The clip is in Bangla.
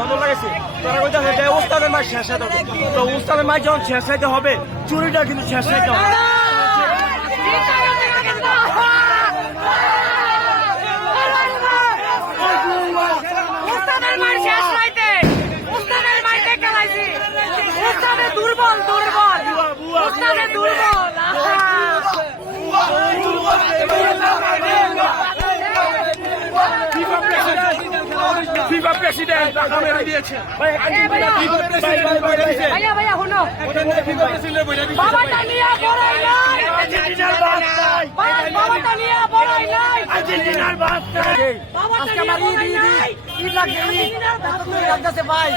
দ্বন্দ্ব লাগাইছে তারা কইতাছে যে ওস্তাদের মাছ শেষ হইতে হবে। তো ওস্তাদের মাছ যখন শেষ হইতে হবে চুরিটা কিন্তু শেষ হইতে হবে। দুর্বল দুর্বল দুর্বল ফিফা প্রেসিডেন্ট টাকা মেরে দিয়েছে। ভাইয়া ভাইয়া শুনো বাবাটা নিয়ে বড়াই নাই আর্জেন্টিনার বাদ নাই, বাবাটা নিয়ে বড়াই নাই আর্জেন্টিনার বাদ নাই। বাবাটা নিয়ে বড়াই নাই ঈদ লাগছে ঈদ লাগতেছে ভাই